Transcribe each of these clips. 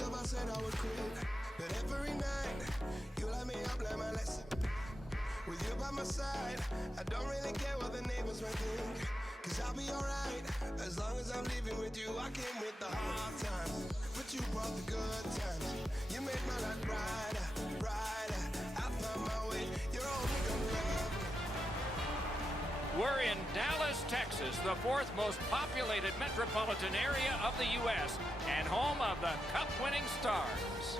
if I said I would quit, but every night you light me up like my lesson. With you by my side, I don't really care what the neighbors might think, 'cause I'll be alright, as long as I'm living with you. I came with the hard times, but you brought the good times. You made my life brighter, brighter. I found my way, you're only gonna love me. We're in Dallas, Texas, the fourth most populated metropolitan area of the U.S. and home of the Cup-winning Stars.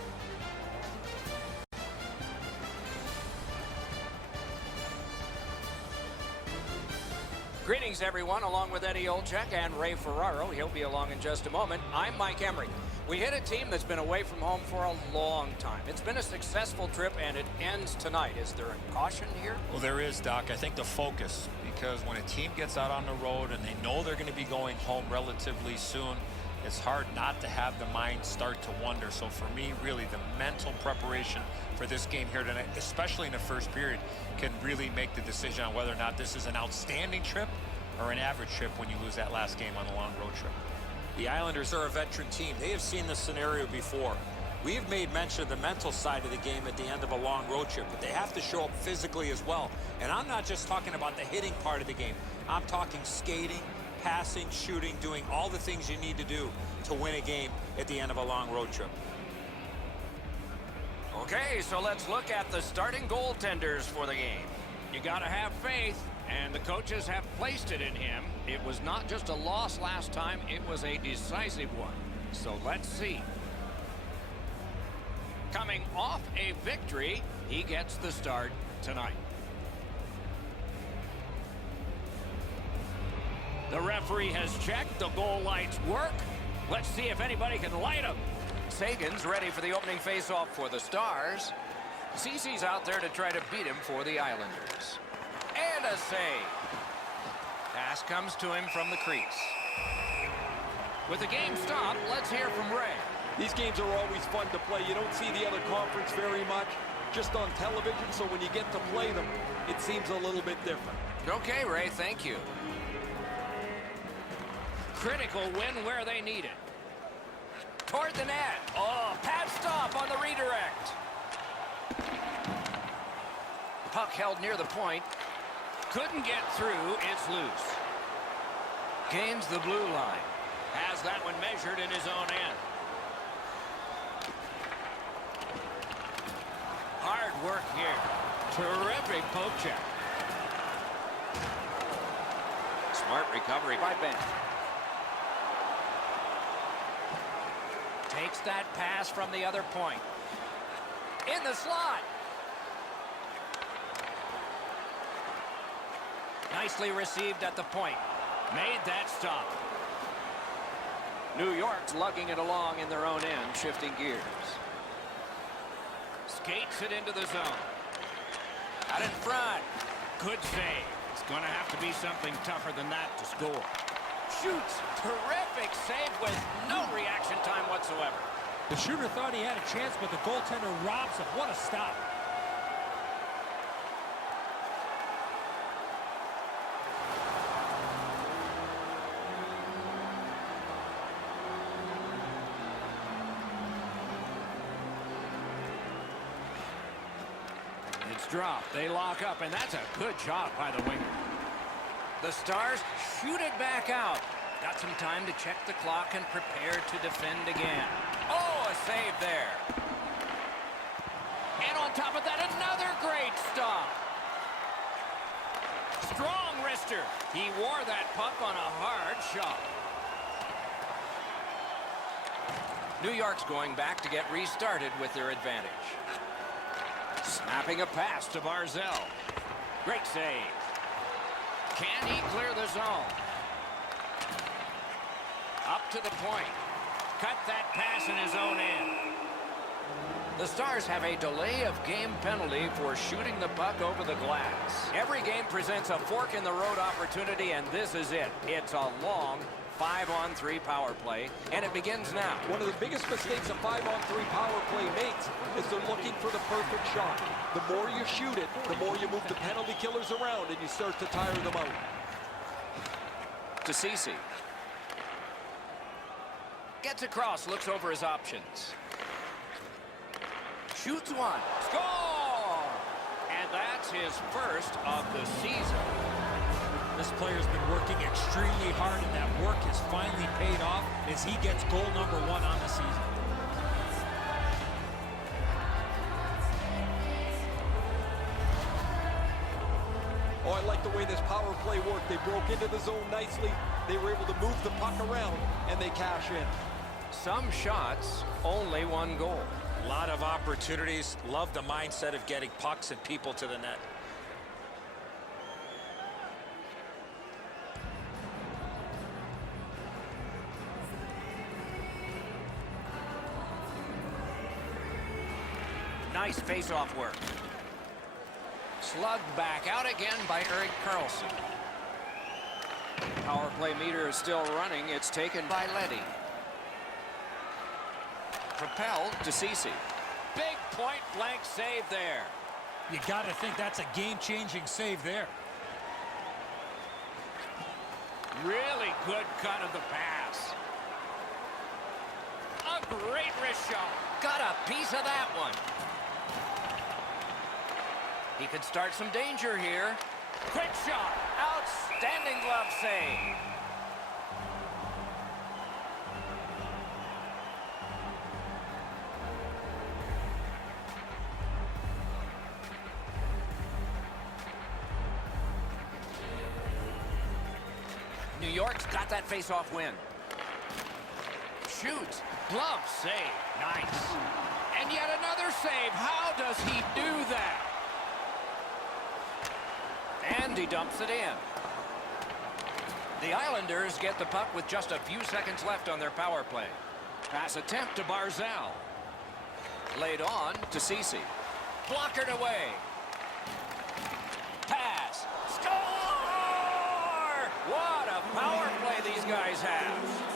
Greetings, everyone, along with Eddie Olczyk and Ray Ferraro. He'll be along in just a moment. I'm Mike Emery. We hit a team that's been away from home for a long time. It's been a successful trip, and it ends tonight. Is there a caution here? Well, there is, Doc. I think the focus, because when a team gets out on the road and they know they're going to be going home relatively soon, it's hard not to have the mind start to wonder. So for me, really, the mental preparation for this game here tonight, especially in the first period, can really make the decision on whether or not this is an outstanding trip or an average trip when you lose that last game on a long road trip. The Islanders are a veteran team. They have seen this scenario before. We've made mention of the mental side of the game at the end of a long road trip, but they have to show up physically as well. And I'm not just talking about the hitting part of the game. I'm talking skating, passing, shooting, doing all the things you need to do to win a game at the end of a long road trip. Okay, so let's look at the starting goaltenders for the game. You gotta have faith, and the coaches have placed it in him. It was not just a loss last time, it was a decisive one. So let's see. Coming off a victory, he gets the start tonight. The referee has checked. The goal lights work. Let's see if anybody can light them. Sagan's ready for the opening faceoff for the Stars. Cece's out there to try to beat him for the Islanders. And a save. Pass comes to him from the crease. With the game stopped, let's hear from Ray. These games are always fun to play. You don't see the other conference very much, just on television, so when you get to play them, it seems a little bit different. Okay, Ray, thank you. Critical win where they need it. Toward the net. Oh, pad stop on the redirect. Puck held near the point. Couldn't get through. It's loose. Gains the blue line. Has that one measured in his own end. Hard work here. Terrific poke check. Smart recovery by Ben. Takes that pass from the other point. In the slot. Nicely received at the point. Made that stop. New York's lugging it along in their own end, shifting gears. Skates it into the zone. Out in front. Good save. It's going to have to be something tougher than that to score. Shoots. Terrific save with no reaction time whatsoever. The shooter thought he had a chance, but the goaltender robs him. What a stop. It's dropped. They lock up, and that's a good job by the winger. The Stars shoot it back out. Got some time to check the clock and prepare to defend again. Oh, a save there. And on top of that, another great stop. Strong wrister. He wore that puck on a hard shot. New York's going back to get restarted with their advantage. Snapping a pass to Barzell. Great save. Can he clear the zone? Up to the point. Cut that pass in his own end. The Stars have a delay of game penalty for shooting the puck over the glass. Every game presents a fork-in-the-road opportunity, and this is it. It's a long 5-on-3 power play, and it begins now. One of the biggest mistakes a 5-on-3 power play makes is they're looking for the perfect shot. The more you shoot it, the more you move the penalty killers around, and you start to tire them out. To Cece. Gets across, looks over his options. Shoots one. Score! And that's his first of the season. This player's been working extremely hard, and that work has finally paid off as he gets goal number 1 on the season. Oh, I like the way this power play worked. They broke into the zone nicely. They were able to move the puck around, and they cash in. Some shots, only one goal. A lot of opportunities. Love the mindset of getting pucks and people to the net. Nice face-off work. Slugged back out again by Erik Karlsson. Power play meter is still running. It's taken by Leddy. Propelled to Ceci. Big point-blank save there. You got to think that's a game-changing save there. Really good cut of the pass. A great wrist shot. Got a piece of that one. He could start some danger here. Quick shot. Outstanding glove save. New York's got that face-off win. Shoots. Glove save. Nice. And yet another save. How does he do that? And he dumps it in. The Islanders get the puck with just a few seconds left on their power play. Pass attempt to Barzal. Laid on to Ceci. Blockered away. Pass. Score! What a power play these guys have.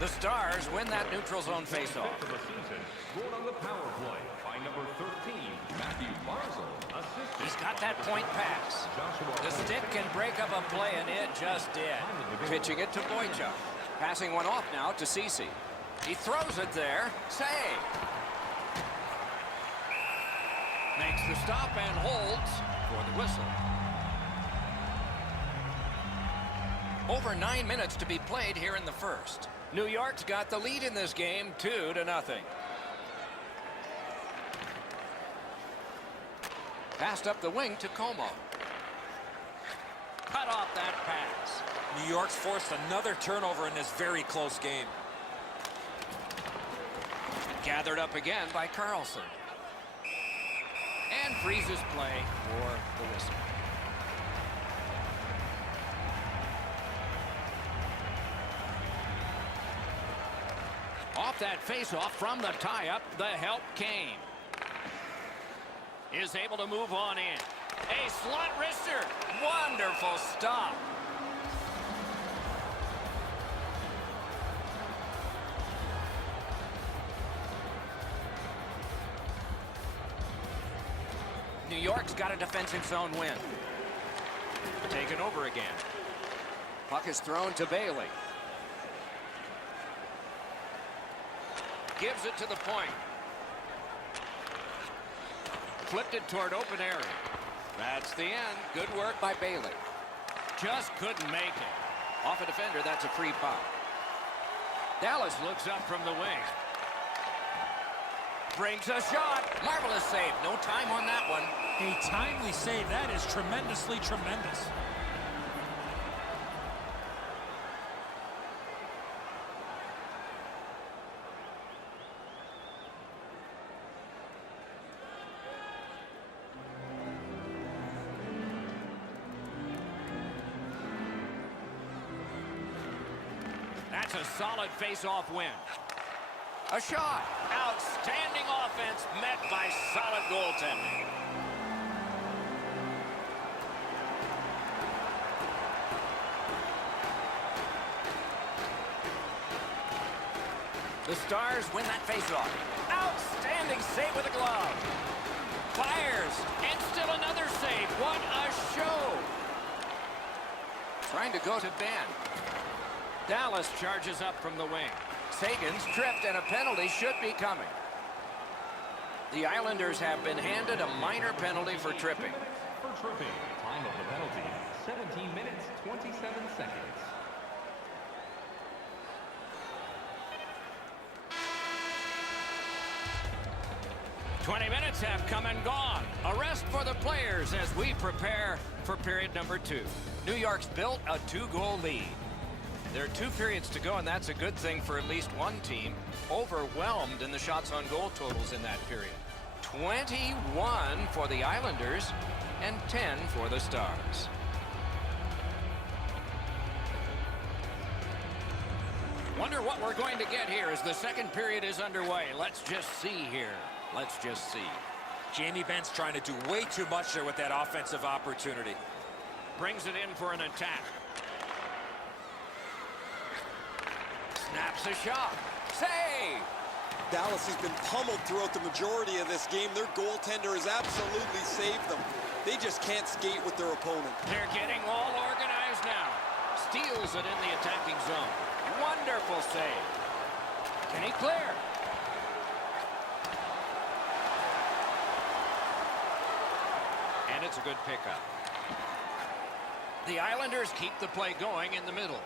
The Stars win that neutral zone faceoff. Of the season, scored on the power play by number 13, Matthew Barzal. Assisted He's got that point pass. The stick can break up a play, and it just did. Pitching it to Boychuk. Passing one off now to Ceci. He throws it there. Save. Makes the stop and holds for the whistle. Over 9 minutes to be played here in the first. New York's got the lead in this game, 2-0. Passed up the wing to Como. Cut off that pass. New York's forced another turnover in this very close game. Gathered up again by Karlsson. And freezes play for the whistle. Off that face-off from the tie-up, the help came. Is able to move on in. A slot wrister. Wonderful stop. New York's got a defensive zone win. Taken over again. Puck is thrown to Bailey. Gives it to the point. Flipped it toward open area. That's the end. Good work by Bailey. Just couldn't make it. Off a defender, that's a free puck. Dallas looks up from the wing. Brings a shot. Marvelous save. No time on that one. A timely save. That is tremendously tremendous. That's a solid face-off win. A shot. Outstanding offense met by solid goaltending. The Stars win that faceoff. Outstanding save with a glove. Fires, and still another save. What a show. Trying to go to Ben. Dallas charges up from the wing. Sagan's tripped, and a penalty should be coming. The Islanders have been handed a minor penalty for tripping. For tripping. Time of the penalty, 17 minutes, 27 seconds. "20 minutes have come and gone. A rest for the players as we prepare for period number 2. New York's built a 2-goal lead. There are 2 periods to go, and that's a good thing for at least one team. Overwhelmed in the shots on goal totals in that period. 21 for the Islanders and 10 for the Stars. Wonder what we're going to get here as the second period is underway. Let's just see here. Let's just see. Jamie Benn's trying to do way too much there with that offensive opportunity. Brings it in for an attack. Snaps a shot. Save! Dallas has been pummeled throughout the majority of this game. Their goaltender has absolutely saved them. They just can't skate with their opponent. They're getting all organized now. Steals it in the attacking zone. Wonderful save. Can he clear? And it's a good pickup. The Islanders keep the play going in the middle.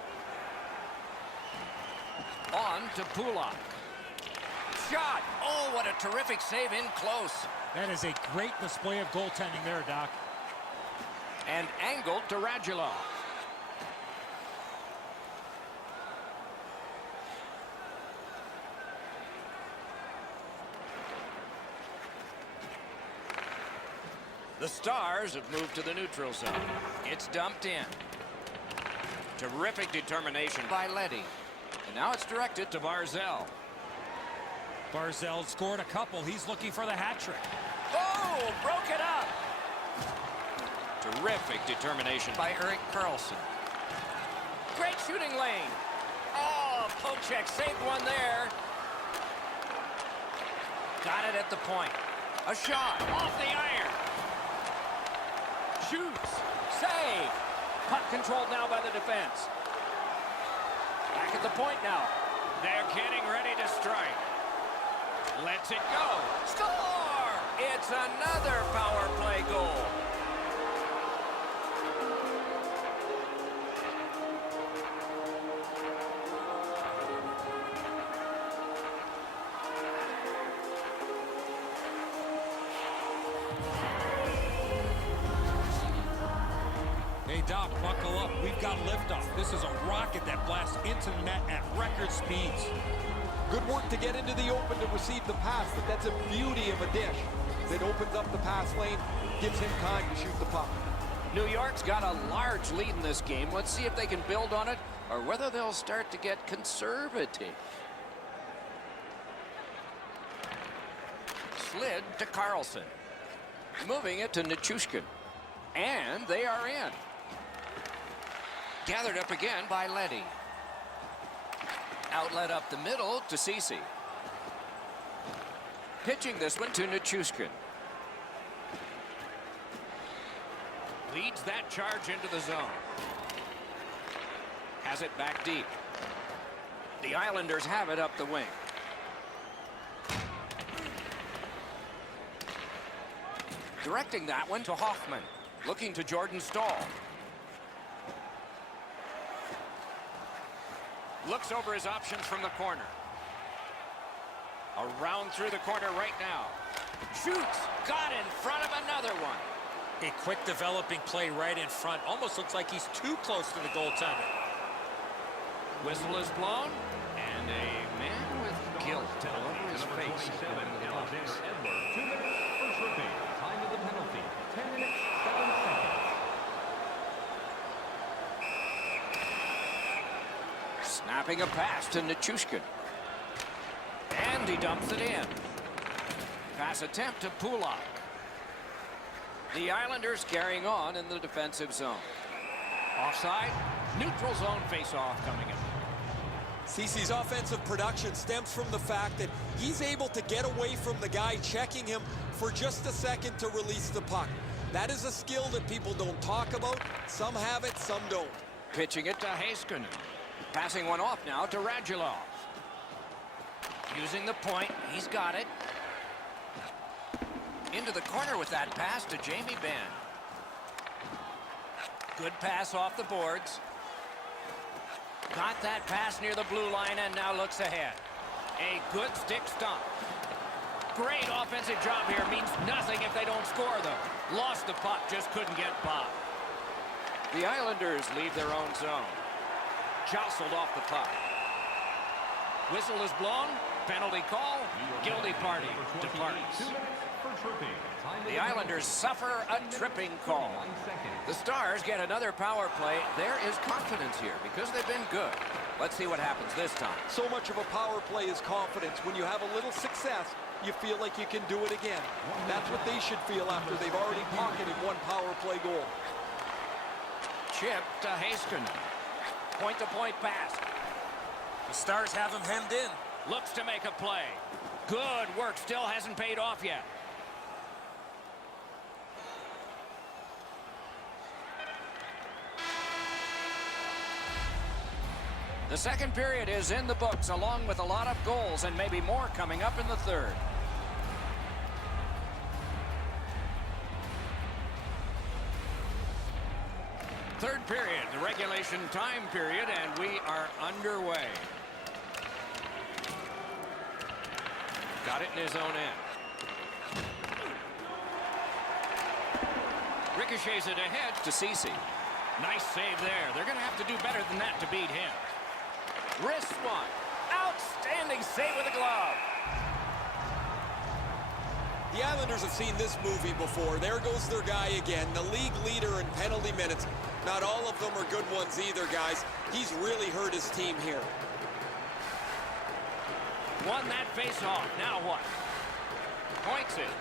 On to Pulak. Shot. Oh, what a terrific save in close. That is a great display of goaltending there, Doc. And angled to Radulov. The Stars have moved to the neutral zone. It's dumped in. Terrific determination by Leddy. And now it's directed to Barzal. Barzal scored a couple. He's looking for the hat trick. Oh, broke it up. Terrific determination by Erik Karlsson. Great shooting lane. Oh, poke check, saved one there. Got it at the point. A shot off the iron. Shoots. Save. Puck controlled now by the defense. Back at the point now. They're getting ready to strike. Lets it go. Score! It's another power play goal. Hey, Doc, buckle up. We've got liftoff. This is a rocket that blasts into the net at record speeds. Good work to get into the open to receive the pass, but that's a beauty of a dish. It opens up the pass lane, gives him time to shoot the puck. New York's got a large lead in this game. Let's see if they can build on it or whether they'll start to get conservative. Slid to Karlsson. Moving it to Nichushkin. And they are in. Gathered up again by Leddy. Outlet up the middle to Ceci. Pitching this one to Nichushkin. Leads that charge into the zone. Has it back deep. The Islanders have it up the wing. Directing that one to Hoffman. Looking to Jordan Stahl. Looks over his options from the corner. Around through the corner right now. Shoots. Got in front of another one. A quick developing play right in front. Almost looks like he's too close to the goaltender. Whistle is blown. And a man with guilt all over his face. 2 minutes for tripping. Time of the penalty, 10 minutes, 7 seconds. Snapping a pass to Nichushkin. And he dumps it in. Pass attempt to Pulak. The Islanders carrying on in the defensive zone. Offside. Neutral zone face-off coming up. CeCe's offensive production stems from the fact that he's able to get away from the guy checking him for just a second to release the puck. That is a skill that people don't talk about. Some have it, some don't. Pitching it to Heiskanen. Passing one off now to Radulov. Using the point, he's got it. Into the corner with that pass to Jamie Benn. Good pass off the boards. Got that pass near the blue line and now looks ahead. A good stick stump. Great offensive job here. Means nothing if they don't score, though. Lost the puck, just couldn't get by. The Islanders leave their own zone. Jostled off the puck. Whistle is blown. Penalty call. Guilty party departs. The Islanders suffer a tripping call. The Stars get another power play. There is confidence here because they've been good. Let's see what happens this time. So much of a power play is confidence. When you have a little success, you feel like you can do it again. That's what they should feel after they've already pocketed one power play goal. Chip to Heiskanen. Point-to-point pass. The Stars have him hemmed in. Looks to make a play. Good work. Still hasn't paid off yet. The second period is in the books, along with a lot of goals and maybe more coming up in the third. Third period, the regulation time period, and we are underway. Got it in his own end. Ricochets it ahead to Cece. Nice save there. They're going to have to do better than that to beat him. Wrist one. Outstanding save with a glove. The Islanders have seen this movie before. There goes their guy again, the league leader in penalty minutes. Not all of them are good ones either, guys. He's really hurt his team here. Won that face-off. Now what? Points it.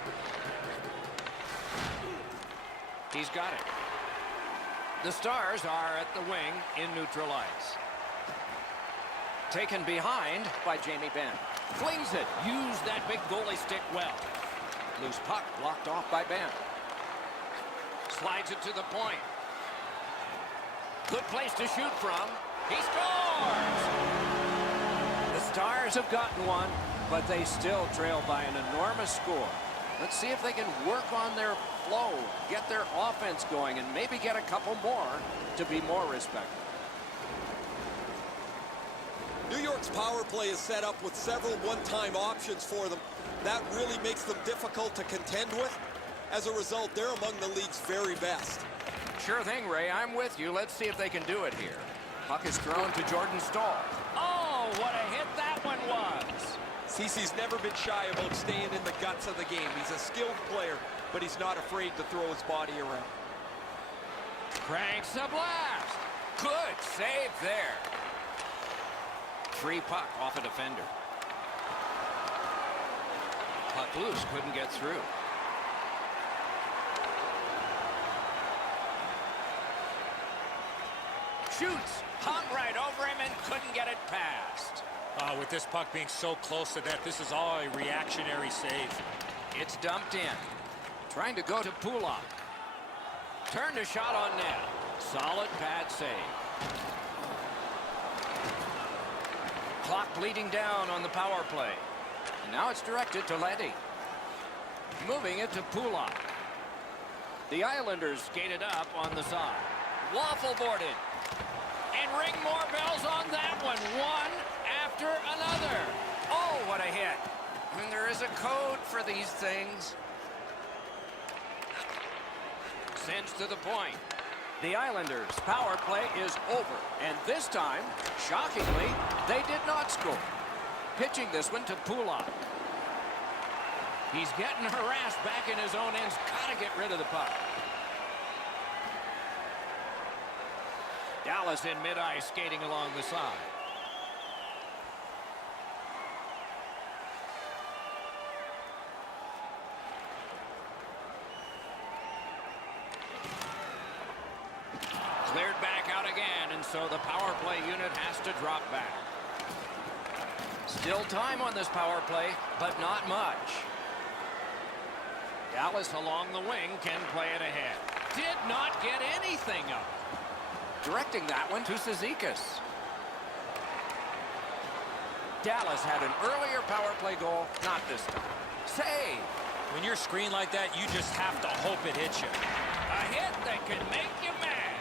He's got it. The Stars are at the wing in neutral ice. Taken behind by Jamie Benn. Flings it. Used that big goalie stick well. Loose puck blocked off by Benn. Slides it to the point. Good place to shoot from. He scores! The Stars have gotten one, but they still trail by an enormous score. Let's see if they can work on their flow, get their offense going, and maybe get a couple more to be more respected. New York's power play is set up with several one-time options for them. That really makes them difficult to contend with. As a result, they're among the league's very best. Sure thing, Ray. I'm with you. Let's see if they can do it here. Puck is thrown to Jordan Staal. Oh, what a hit that one was. CeCe's never been shy about staying in the guts of the game. He's a skilled player, but he's not afraid to throw his body around. Cranks a blast. Good save there. Free puck off a defender. Puck loose, couldn't get through. Shoots, hung right over him and couldn't get it past. With this puck being so close to that, this is all a reactionary save. It's dumped in. Trying to go to Pulak. Turned a shot on net. Solid pad save. Clock bleeding down on the power play. And now it's directed to Leddy. Moving it to Pulak. The Islanders skated up on the side. Waffle boarded. And ring more bells on that one. One after another. Oh, what a hit. And there is a code for these things. Sends to the point. The Islanders' power play is over. And this time, shockingly, they did not score. Pitching this one to Pulak. He's getting harassed back in his own ends. Gotta get rid of the puck. Dallas in mid-ice skating along the side. Cleared back out again, and so the power play unit has to drop back. Still time on this power play, but not much. Dallas along the wing can play it ahead. Did not get anything up. Directing that one to Cizikas. Dallas had an earlier power play goal, not this time. Save. When you're screened like that, you just have to hope it hits you. A hit that can make you mad.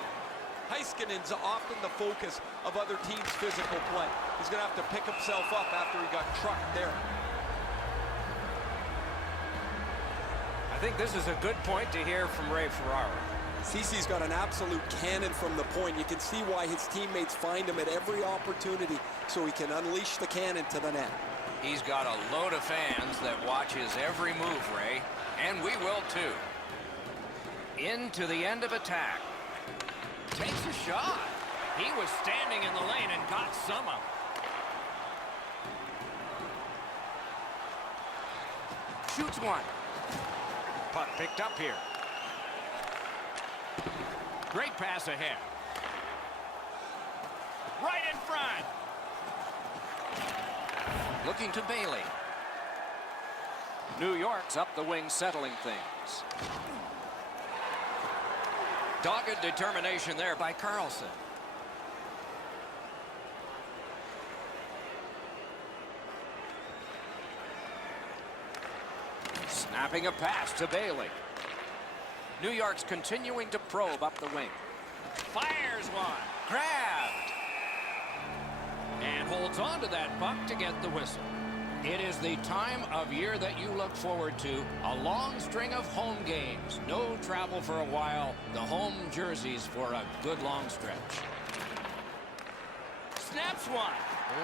Heiskanen's often the focus of other teams' physical play. He's going to have to pick himself up after he got trucked there. I think this is a good point to hear from Ray Ferraro. Cece's got an absolute cannon from the point. You can see why his teammates find him at every opportunity so he can unleash the cannon to the net. He's got a load of fans that watch his every move, Ray, and we will too. Into the end of attack. Takes a shot. He was standing in the lane and got some of it. Shoots one. Puck picked up here. Great pass ahead. Right in front. Looking to Bailey. New York's up the wing, settling things. Dogged determination there by Carlson. Snapping a pass to Bailey. New York's continuing to probe up the wing. Fires one. Grabbed. And holds on to that puck to get the whistle. It is the time of year that you look forward to. A long string of home games. No travel for a while. The home jerseys for a good long stretch. Snaps one.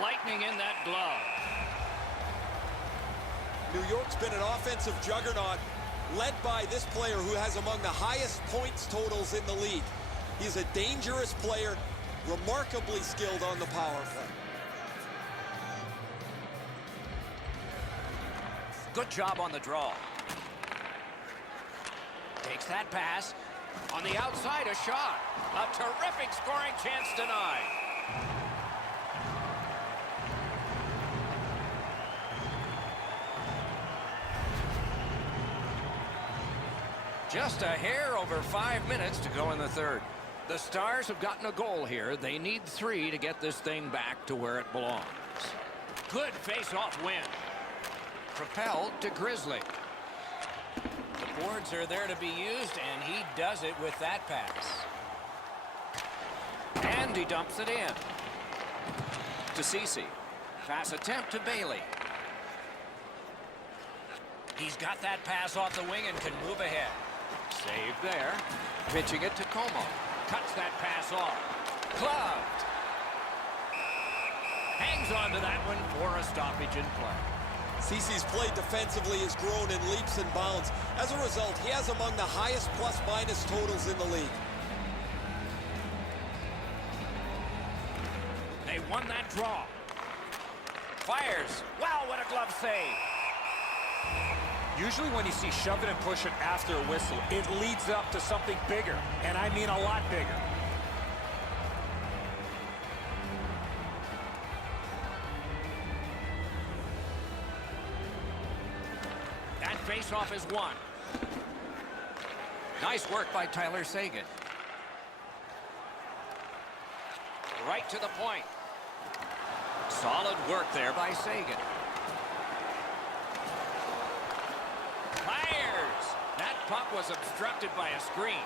Lightning in that glove. New York's been an offensive juggernaut, led by this player who has among the highest points totals in the league. He's a dangerous player, remarkably skilled on the power play. Good job on the draw. Takes that pass. On the outside, a shot. A terrific scoring chance denied. Just a hair over 5 minutes to go in the third. The Stars have gotten a goal here. They need 3 to get this thing back to where it belongs. Good face-off win. Propelled to Grizzly. The boards are there to be used, and he does it with that pass. And he dumps it in. To Cece. Pass attempt to Bailey. He's got that pass off the wing and can move ahead. Save there. Pitching it to Como. Cuts that pass off. Gloved. Hangs on to that one for a stoppage in play. Cece's play defensively has grown in leaps and bounds. As a result, he has among the highest plus-minus totals in the league. They won that draw. Fires. Wow, what a glove save. Usually when you see shove it and push it after a whistle, it leads up to something bigger, and I mean a lot bigger. That face-off is won. Nice work by Tyler Seguin. Right to the point. Solid work there by Seguin. Fires! That puck was obstructed by a screen.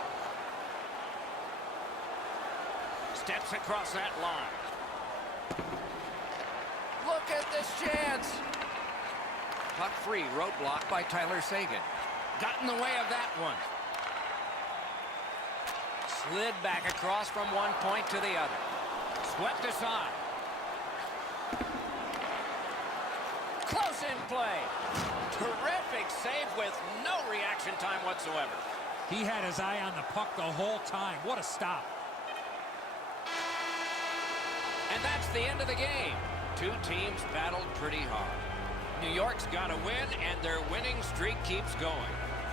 Steps across that line. Look at this chance! Puck free, roadblock by Tyler Seguin. Got in the way of that one. Slid back across from one point to the other. Swept aside. Close in play. Terrific save with no reaction time whatsoever. He had his eye on the puck the whole time. What a stop. And that's the end of the game. Two teams battled pretty hard. New York's got a win, and their winning streak keeps going.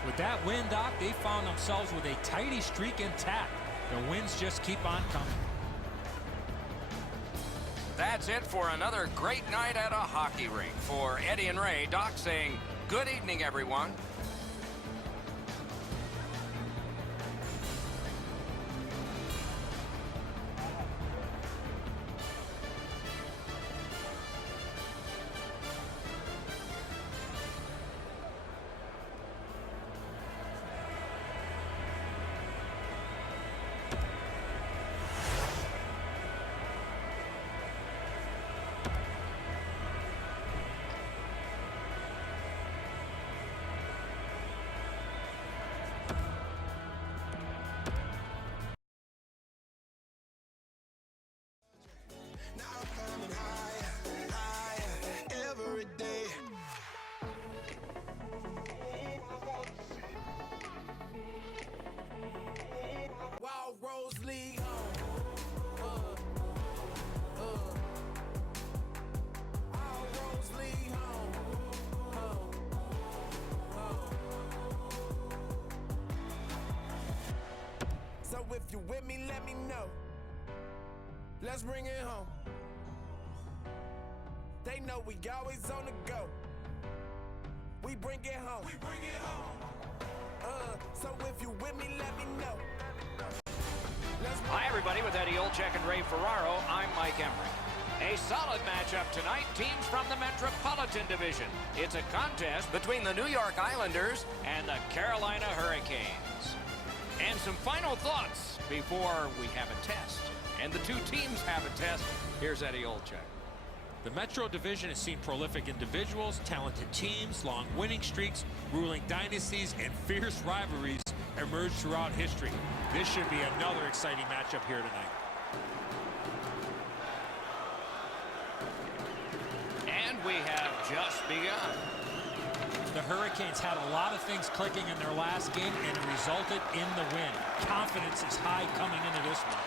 With that win, Doc, they found themselves with a tidy streak intact. The wins just keep on coming. That's it for another great night at a hockey rink. For Eddie and Ray, Doc saying good evening, everyone. Now I'm climbing higher, higher every day. Wild Rose League home. Wild Rose League home. So if you with me, let me know. Let's bring it home. They know we always on the go. We bring it home. We bring it home. So if you with me, let me know. Hi, everybody. With Eddie Olczyk and Ray Ferraro, I'm Mike Emmerich. A solid matchup tonight. Teams from the Metropolitan Division. It's a contest between the New York Islanders and the Carolina Hurricanes. And some final thoughts before we have a test. And the two teams have a test. Here's Eddie Olczyk. The Metro Division has seen prolific individuals, talented teams, long winning streaks, ruling dynasties, and fierce rivalries emerge throughout history. This should be another exciting matchup here tonight. And we have just begun. The Hurricanes had a lot of things clicking in their last game, and it resulted in the win. Confidence is high coming into this one.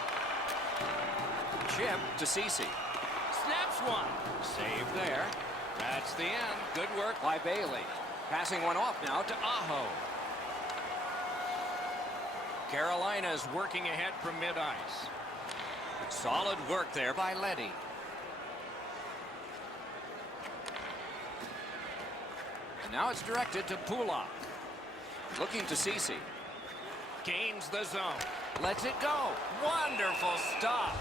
Chip to Cece. Snaps one. Save there. That's the end. Good work by Bailey. Passing one off now to Aho. Carolina's working ahead from mid-ice. Solid work there by Leddy. And now it's directed to Pulak. Looking to Cece. Gains the zone. Lets it go. Wonderful stop.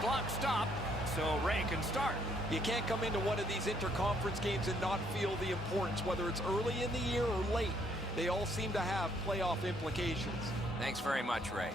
Clock stop, so Ray can start. You can't come into one of these interconference games and not feel the importance, whether it's early in the year or late. They all seem to have playoff implications. Thanks very much, Ray.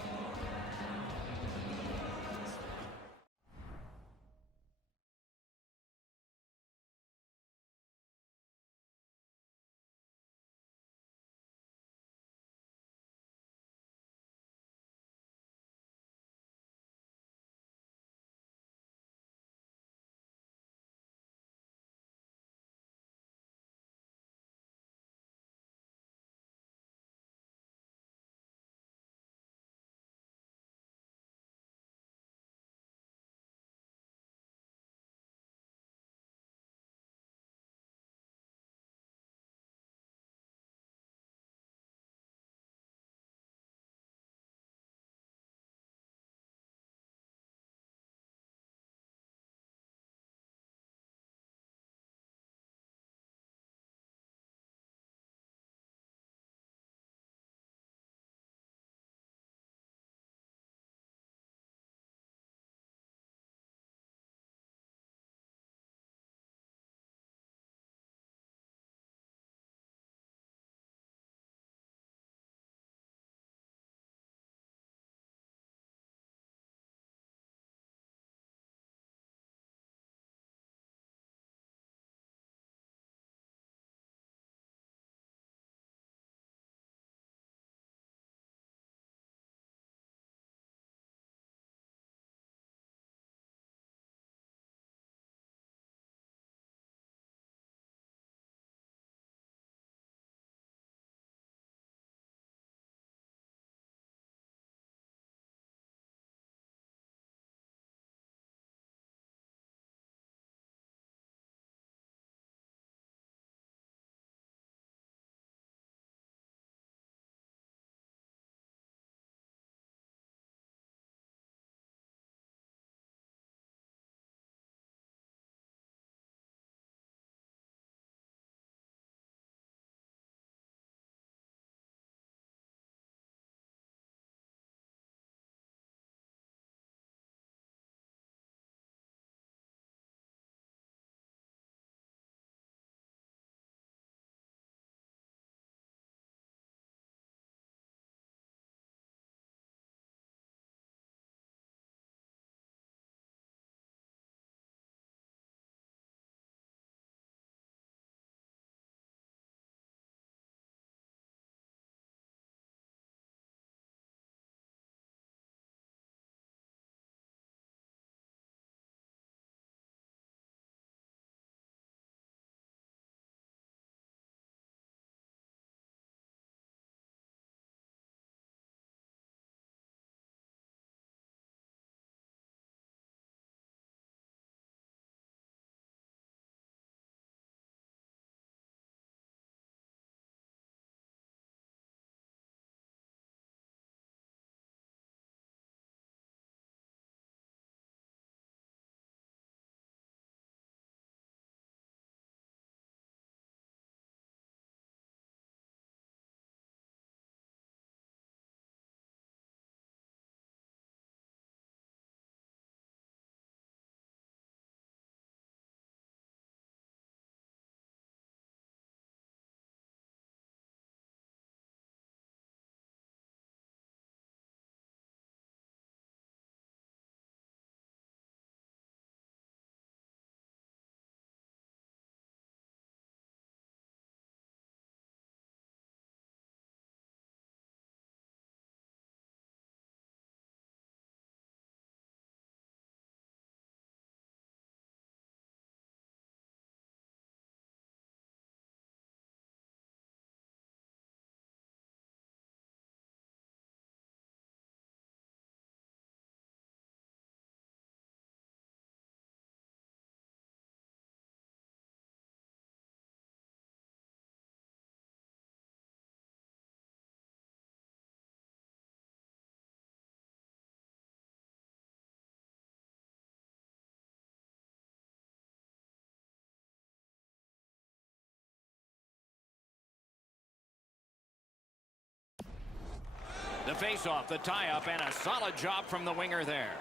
The face-off, the tie-up, and a solid job from the winger there.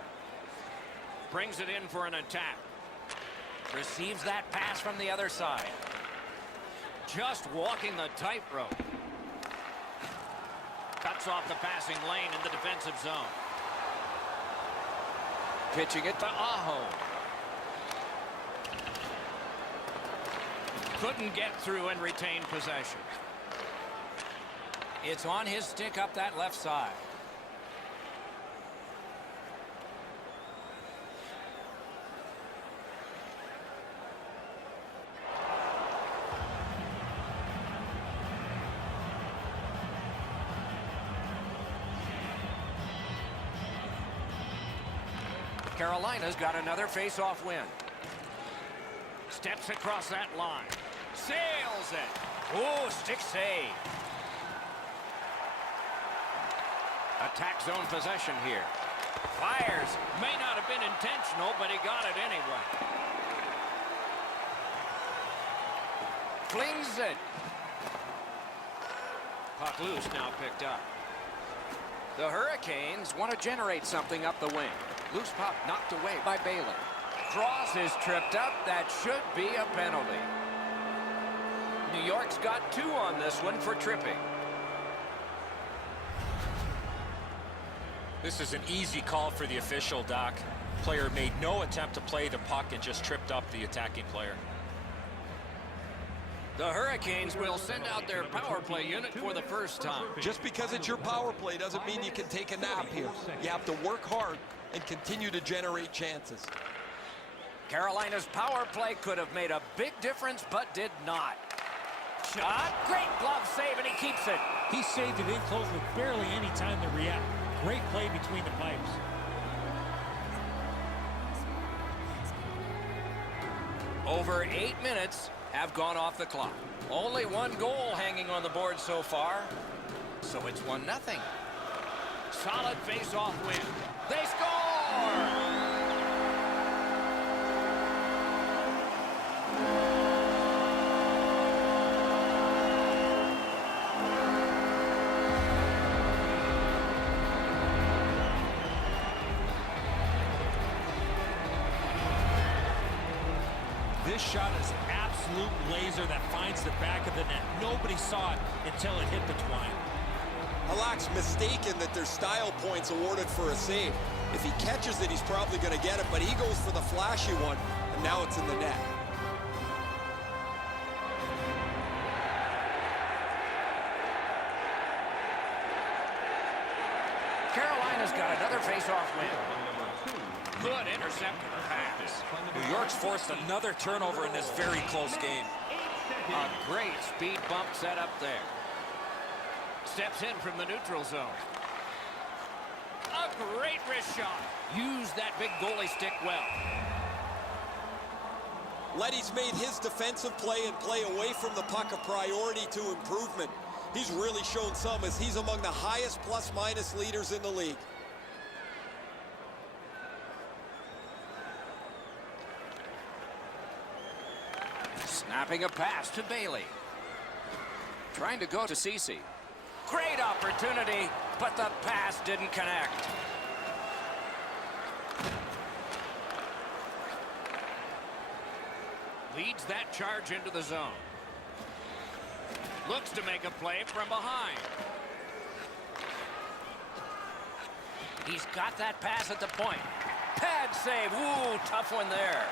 Brings it in for an attack. Receives that pass from the other side. Just walking the tightrope. Cuts off the passing lane in the defensive zone. Pitching it to Aho. Couldn't get through and retain possession. It's on his stick up that left side. Carolina's got another face-off win. Steps across that line. Sails it. Oh, stick save. Attack zone possession here. Fires. May not have been intentional, but he got it anyway. Flings it. Puck loose, now picked up. The Hurricanes want to generate something up the wing. Loose puck knocked away by Bailey. Cross is tripped up. That should be a penalty. New York's got 2 on this one for tripping. This is an easy call for the official, Doc. Player made no attempt to play the puck and just tripped up the attacking player. The Hurricanes will send out their power play unit for the first time. Just because it's your power play doesn't mean you can take a nap here. You have to work hard and continue to generate chances. Carolina's power play could have made a big difference, but did not. Shot. Great glove save, and he keeps it. He saved it in close with barely any time to react. Great play between the pipes. Over 8 minutes have gone off the clock. Only 1 goal hanging on the board so far. So it's 1-0. Solid face-off win. They score! This shot is an absolute laser that finds the back of the net. Nobody saw it until it hit the twine. Halak's mistaken that there's style points awarded for a save. If he catches it, he's probably going to get it, but he goes for the flashy one, and now it's in the net. Carolina's got another face-off win. Good intercepted pass. New York's forced another turnover in this very close game. A great speed bump set up there. Steps in from the neutral zone. A great wrist shot. Used that big goalie stick well. Leddy's made his defensive play and play away from the puck a priority to improvement. He's really shown some as he's among the highest plus-minus leaders in the league. Snapping a pass to Bailey. Trying to go to Ceci. Great opportunity, but the pass didn't connect. Leads that charge into the zone. Looks to make a play from behind. He's got that pass at the point. Pad save. Ooh, tough one there.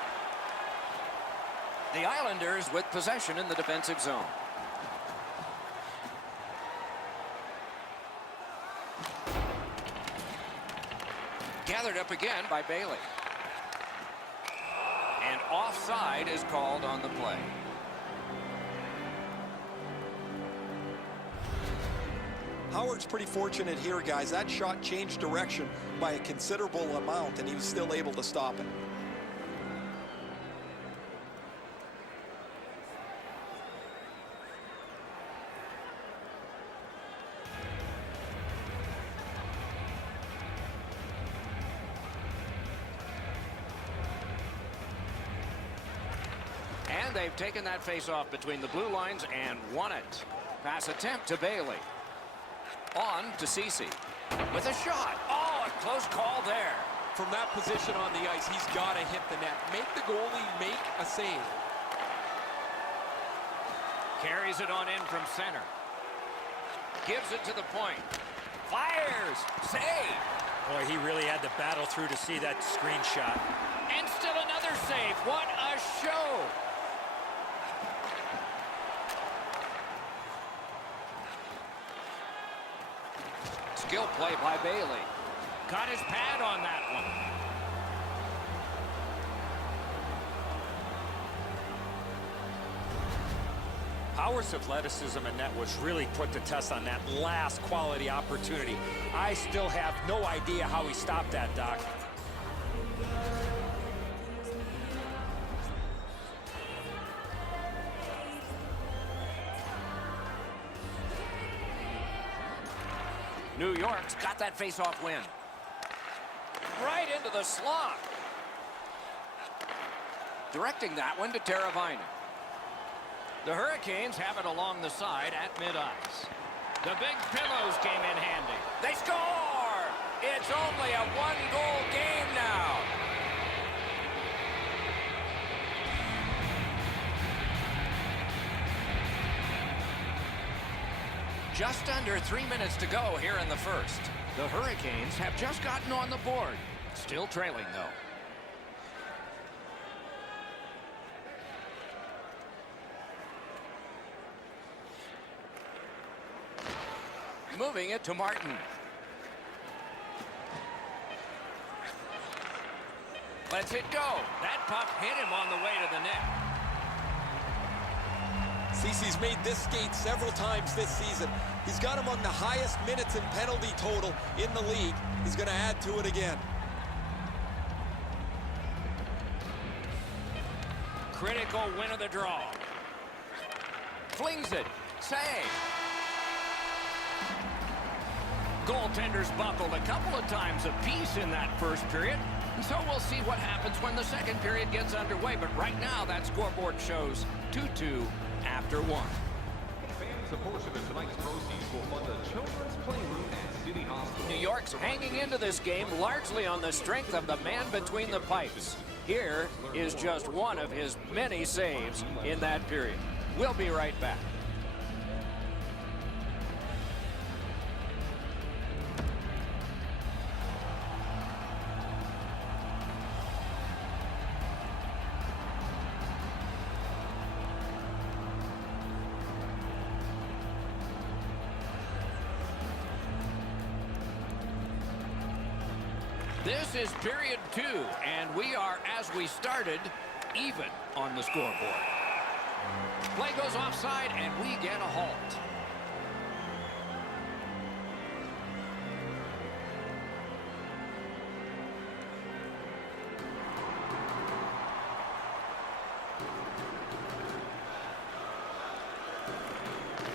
The Islanders with possession in the defensive zone. Gathered up again by Bailey. And offside is called on the play. Howard's pretty fortunate here, guys. That shot changed direction by a considerable amount, and he was still able to stop it. And they've taken that face-off between the blue lines and won it. Pass attempt to Bailey. On to Ceci. with a shot. Oh, a close call there. From that position on the ice, he's got to hit the net. Make the goalie make a save. Carries it on in from center. Gives it to the point. Fires. Save. Boy, he really had to battle through to see that screenshot. And still another save. What a show. Skill play by Bailey. Got his pad on that one. Howard's athleticism and net was really put to test on that last quality opportunity. I still have no idea how he stopped that, Doc. New York's got that face-off win. Right into the slot. Directing that one to Teravainen. The Hurricanes have it along the side at mid-ice. The Big Pillows came in handy. They score! It's only a one-goal game now. Just under 3 minutes to go here in the first. The Hurricanes have just gotten on the board. Still trailing, though. Moving it to Martin. Lets it go. That puck hit him on the way to the net. Cece's made this skate several times this season. He's got among the highest minutes and penalty total in the league. He's going to add to it again. Critical win of the draw. Flings it. Save. Goaltenders buckled a couple of times apiece in that first period. And so we'll see what happens when the second period gets underway. But right now, that scoreboard shows 2-2 after one. Fans, a portion of tonight's proceeds will fund a children's playroom at City Hospital. New York's hanging into this game largely on the strength of the man between the pipes. Here is just one of his many saves in that period. We'll be right back. This is period 2, and we are, as we started, even on the scoreboard. Play goes offside, and we get a halt.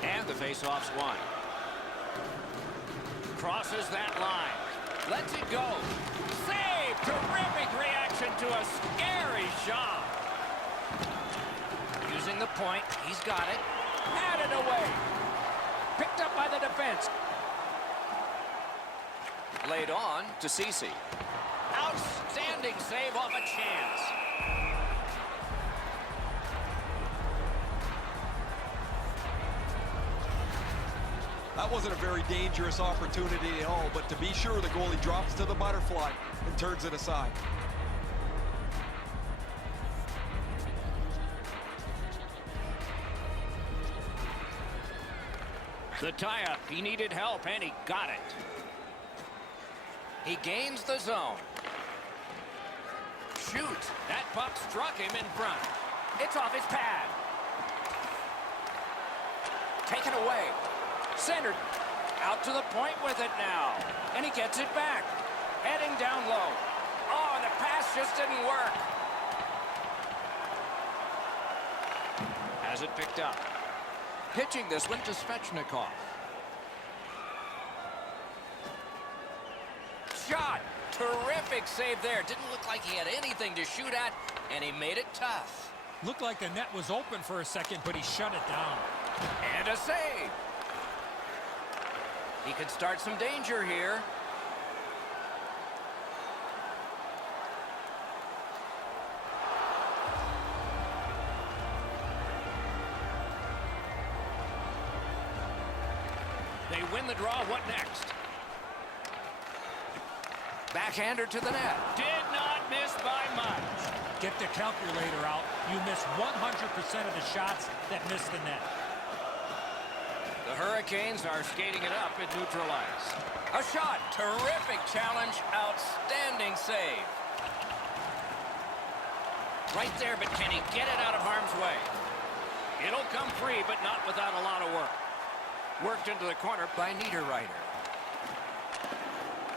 And the faceoff's won. Crosses that line. Lets it go. Save! Terrific reaction to a scary shot. Using the point. He's got it. Had it away. Picked up by the defense. Laid on to Cece. Outstanding save off a chance. That wasn't a very dangerous opportunity at all, but to be sure, the goalie drops to the butterfly and turns it aside. The tie-up. He needed help, and he got it. He gains the zone. Shoot. That puck struck him in front. It's off his pad. Taken away. Centered. Out to the point with it now. And he gets it back. Heading down low. Oh, the pass just didn't work. Has it picked up. Pitching this one to Svechnikov. Shot. Terrific save there. Didn't look like he had anything to shoot at, and he made it tough. Looked like the net was open for a second, but he shut it down. And a save. He could start some danger here. They win the draw. What next? Backhander to the net. Did not miss by much. Get the calculator out. You miss 100% of the shots that miss the net. The Hurricanes are skating it up at neutral ice. A shot. Terrific challenge. Outstanding save. Right there, but can he get it out of harm's way? It'll come free, but not without a lot of work. Worked into the corner by Niederreiter.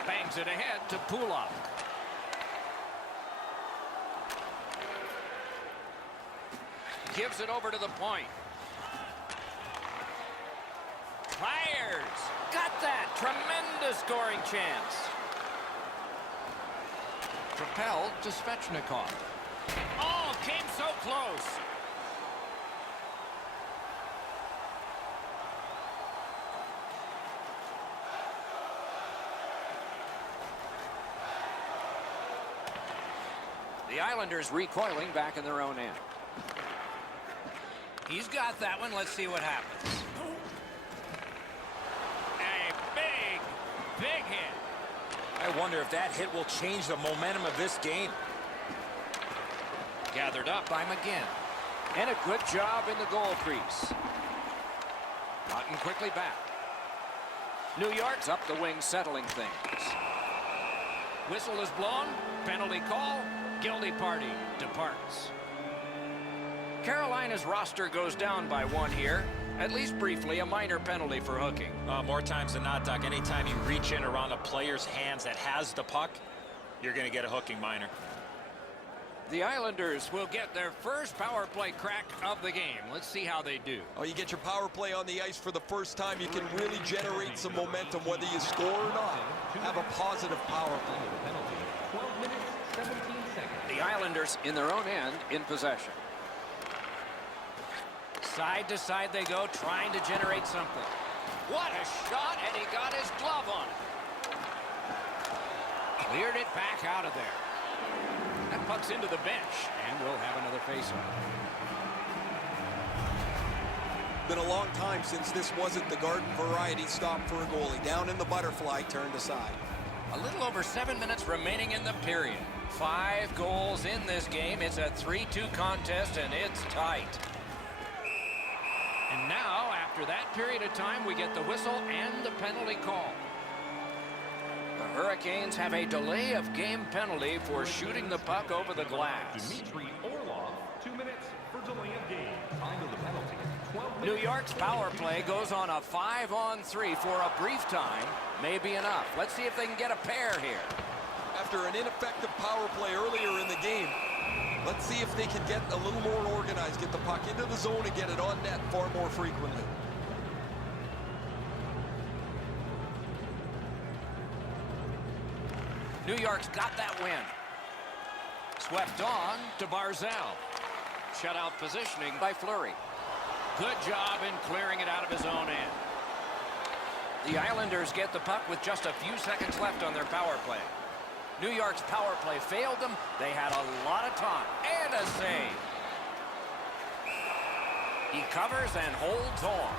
Bangs it ahead to Pulak. Gives it over to the point. Fires. Got that. Tremendous scoring chance. Propelled to Svechnikov. Oh, came so close. The Islanders recoiling back in their own end. He's got that one. Let's see what happens. A big hit. I wonder if that hit will change the momentum of this game. Gathered up by McGinn. And a good job in the goal crease. Gotten quickly back. New York's up the wing settling things. Whistle is blown. Penalty call. Guilty party departs. Carolina's roster goes down by one here. At least briefly, a minor penalty for hooking. More times than not, Doc, anytime you reach in around a player's hands that has the puck, you're going to get a hooking minor. The Islanders will get their first power play crack of the game. Let's see how they do. Oh, you get your power play on the ice for the first time. You can really generate some momentum, whether you score or not. Have a positive power play. 12 minutes, 17 seconds. The Islanders in their own end in possession. Side to side they go, trying to generate something. What a shot, and he got his glove on it. Cleared it back out of there. That puck's into the bench, and we'll have another faceoff. Been a long time since this wasn't the garden variety stop for a goalie. Down in the butterfly, turned aside. A little over 7 minutes remaining in the period. 5 goals in this game. It's a 3-2 contest, and it's tight. And now, after that period of time, we get the whistle and the penalty call. The Hurricanes have a delay of game penalty for shooting the puck over the glass. Dmitry Orlov, 2 minutes for delay of game. Time of the penalty, 12 minutes. New York's power play goes on a 5-on-3 for a brief time. May be enough. Let's see if they can get a pair here. After an ineffective power play earlier in the game, let's see if they can get a little more organized, get the puck into the zone and get it on net far more frequently. New York's got that win. Swept on to Barzal. Shutout positioning by Fleury. Good job in clearing it out of his own end. The Islanders get the puck with just a few seconds left on their power play. New York's power play failed them. They had a lot of time and a save. He covers and holds on.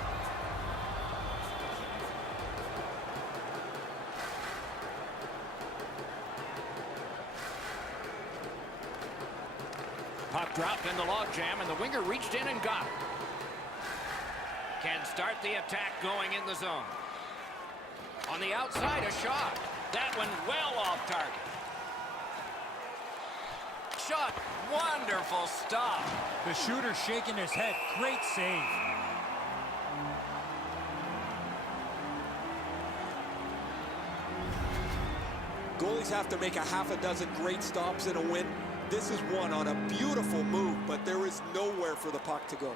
Puck dropped in the logjam, and the winger reached in and got it. Can start the attack going in the zone. On the outside, a shot. That one well off target. Shot. Wonderful stop. The shooter shaking his head. Great save. Goalies have to make a half a dozen great stops in a win. This is one on a beautiful move, but there is nowhere for the puck to go.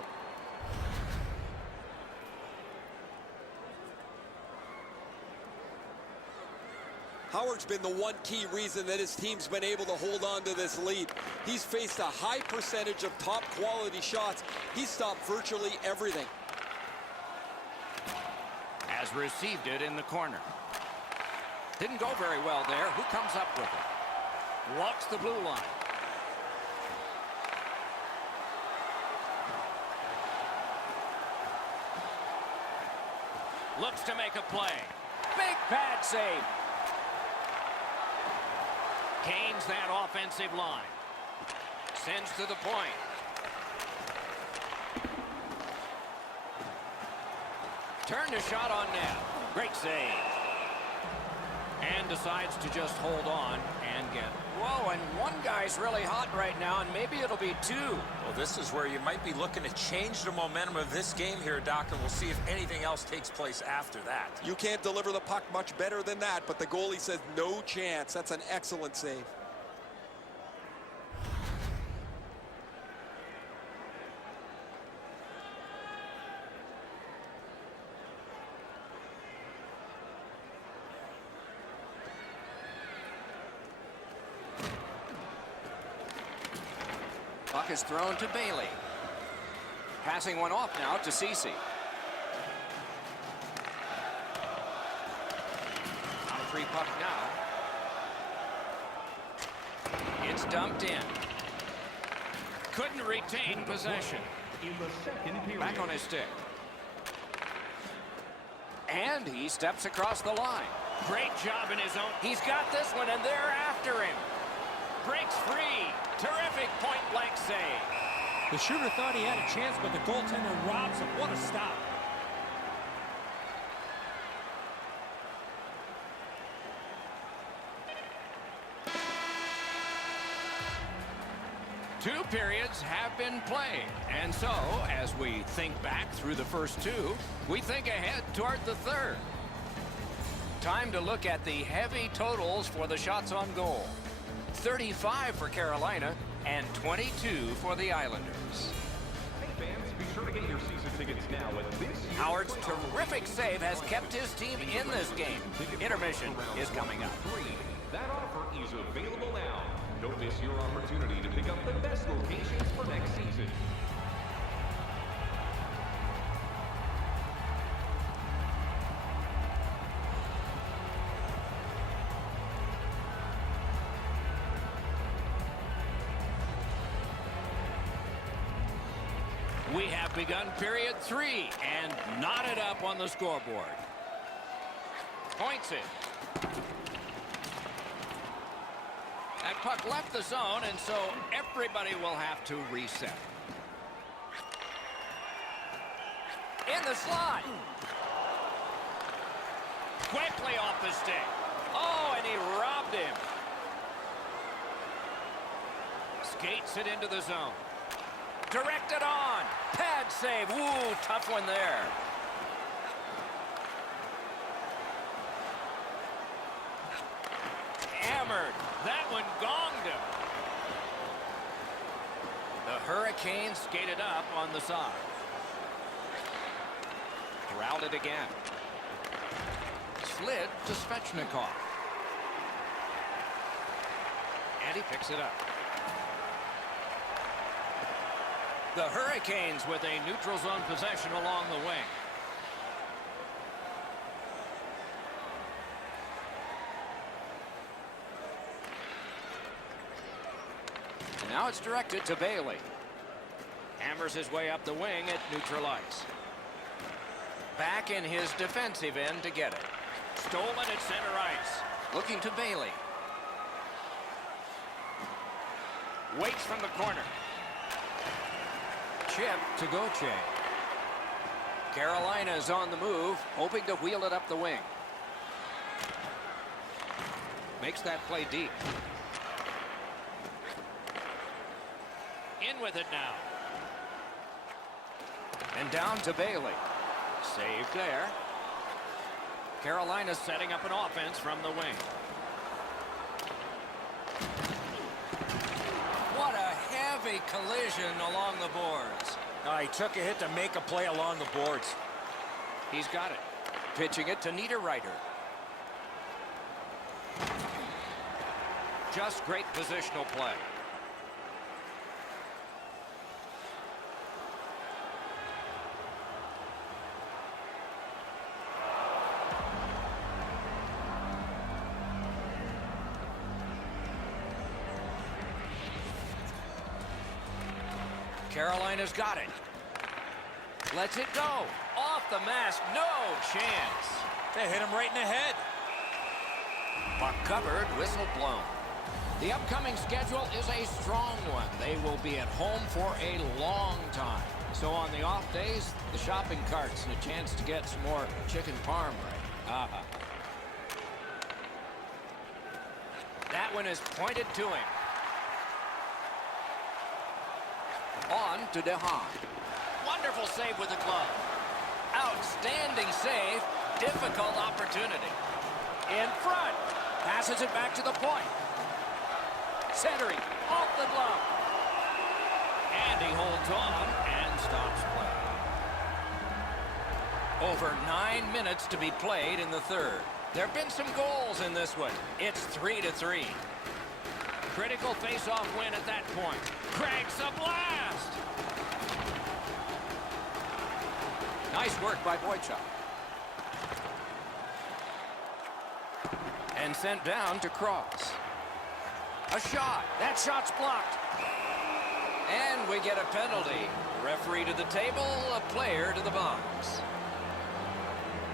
Howard's been the one key reason that his team's been able to hold on to this lead. He's faced a high percentage of top quality shots. He's stopped virtually everything. As has received it in the corner. Didn't go very well there. Who comes up with it? Walks the blue line. Looks to make a play. Big pad save. Gains that offensive line. Sends to the point. Turned a shot on net. Great save. And decides to just hold on and get. Whoa, and one guy's really hot right now, and maybe it'll be two. Well, this is where you might be looking to change the momentum of this game here, Doc, and we'll see if anything else takes place after that. You can't deliver the puck much better than that, but the goalie says no chance. That's an excellent save. Puck is thrown to Bailey. Passing one off now to Ceci. On a free puck now. It's dumped in. Couldn't retain possession. In the second period. Back on his stick. And he steps across the line. Great job in his own. He's got this one, and they're after him. Breaks free. Terrific point-blank save. The shooter thought he had a chance, but the goaltender robs him. What a stop. Two periods have been played. And so, as we think back through the first two, we think ahead toward the third. Time to look at the heavy totals for the shots on goal. 35 for Carolina and 22 for the Islanders. Hey fans, be sure to get your season tickets now at this year's Howard's playoff. terrific save has kept his team in this game. Intermission is coming up. That offer is available now. Don't miss your opportunity to pick up the best locations for next season. We have begun period 3 and knotted up on the scoreboard. Points it. That puck left the zone, and so everybody will have to reset. In the slot. Quickly off the stick. Oh, and he robbed him. Skates it into the zone. Directed on. Pad save. Ooh, tough one there. Hammered. That one gonged him. The Hurricanes skated up on the side. Corralled it again. Slid to Svechnikov. And he picks it up. The Hurricanes with a neutral zone possession along the wing. And now it's directed to Bailey. Hammers his way up the wing at neutral ice. Back in his defensive end to get it. Stolen at center ice. Looking to Bailey. Waits from the corner. Chip to Gauthier. Carolina's on the move, hoping to wheel it up the wing. Makes that play deep. In with it now. And down to Bailey. Saved there. Carolina setting up an offense from the wing. What a heavy collision along the boards. He took a hit to make a play along the boards. He's got it. Pitching it to Niederreiter. Just great positional play. Carolina's got it. Lets it go. Off the mask. No chance. They hit him right in the head. Puck covered. Whistle blown. The upcoming schedule is a strong one. They will be at home for a long time. So on the off days, the shopping carts and a chance to get some more chicken parm right. That one is pointed to him. On to DeHaan. Wonderful save with the glove. Outstanding save. Difficult opportunity. In front. Passes it back to the point. Centering. Off the glove. And he holds on and stops play. Over 9 minutes to be played in the third. There have been some goals in this one. It's 3-3. Critical face-off win at that point. Cranks a blast. Nice work by Boychuk. And sent down to Cross. A shot. That shot's blocked. And we get a penalty. Referee to the table, a player to the box.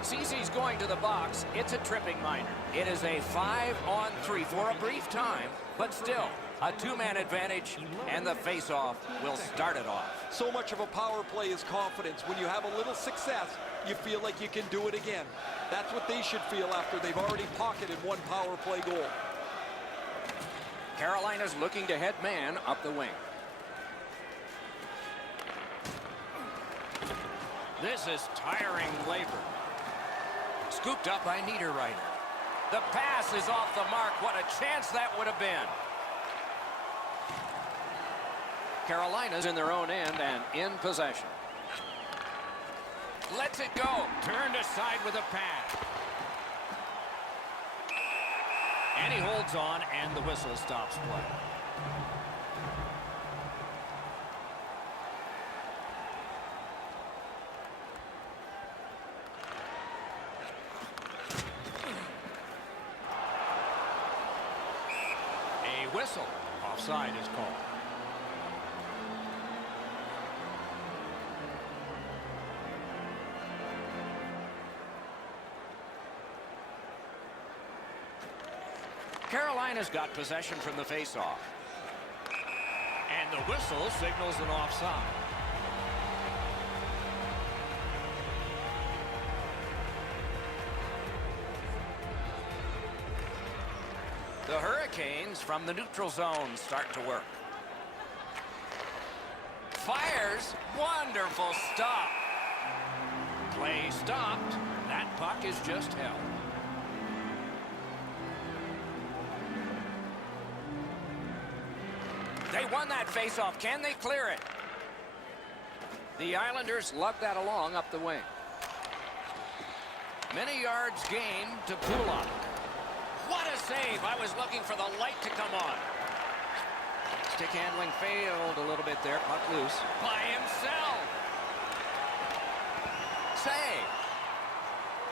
Cece's going to the box. It's a tripping minor. It is a 5-on-3 for a brief time, but still a two-man advantage, and the face-off will start it off. So much of a power play is confidence. When you have a little success, you feel like you can do it again. That's what they should feel after they've already pocketed one power play goal. Carolina's looking to head man up the wing. This is tiring labor. Scooped up by Niederreiter. The pass is off the mark. What a chance that would have been. Carolina's in their own end and in possession. Lets it go. Turned aside with a pass. And he holds on, and the whistle stops play. A whistle. Offside is called. Carolina's got possession from the faceoff. And the whistle signals an offside. The Hurricanes from the neutral zone start to work. Fires. Wonderful stop. Play stopped. That puck is just held. They won that faceoff. Can they clear it? The Islanders lug that along up the wing. Many yards gained to Pulak. What a save. I was looking for the light to come on. Stick handling failed a little bit there. Puck loose. By himself. Save.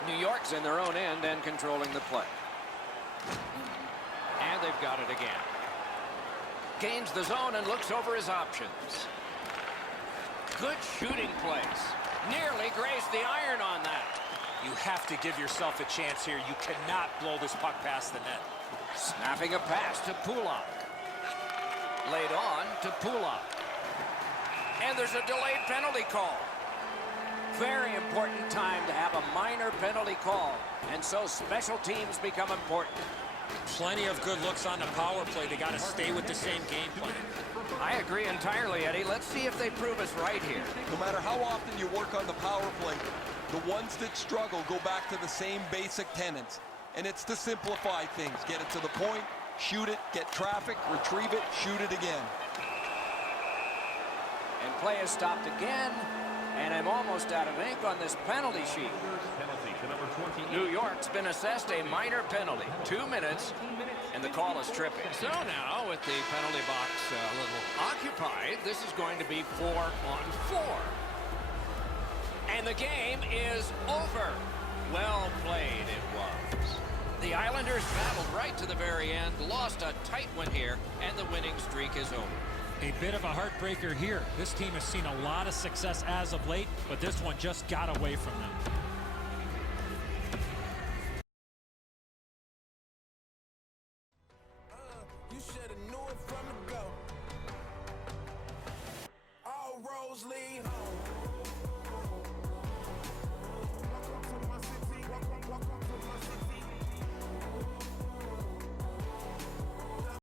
New York's in their own end and controlling the play. And they've got it again. Gains the zone and looks over his options. Good shooting place. Nearly grazed the iron on that. You have to give yourself a chance here. You cannot blow this puck past the net. Snapping a pass to Pulak. Laid on to Pulak. And there's a delayed penalty call. Very important time to have a minor penalty call. And so special teams become important. Plenty of good looks on the power play. They got to stay with the same game plan. I agree entirely, Eddie. Let's see if they prove us right here. No matter how often you work on the power play, the ones that struggle go back to the same basic tenets. And it's to simplify things. Get it to the point, shoot it, get traffic, retrieve it, shoot it again. And play is stopped again. And I'm almost out of ink on this penalty sheet. New York's been assessed a minor penalty. 2 minutes, and the call is tripping. So now, with the penalty box a little occupied, this is going to be 4-on-4. And the game is over. Well played it was. The Islanders battled right to the very end, lost a tight one here, and the winning streak is over. A bit of a heartbreaker here. This team has seen a lot of success as of late, but this one just got away from them. You should have knew it from the go. All roads lead home.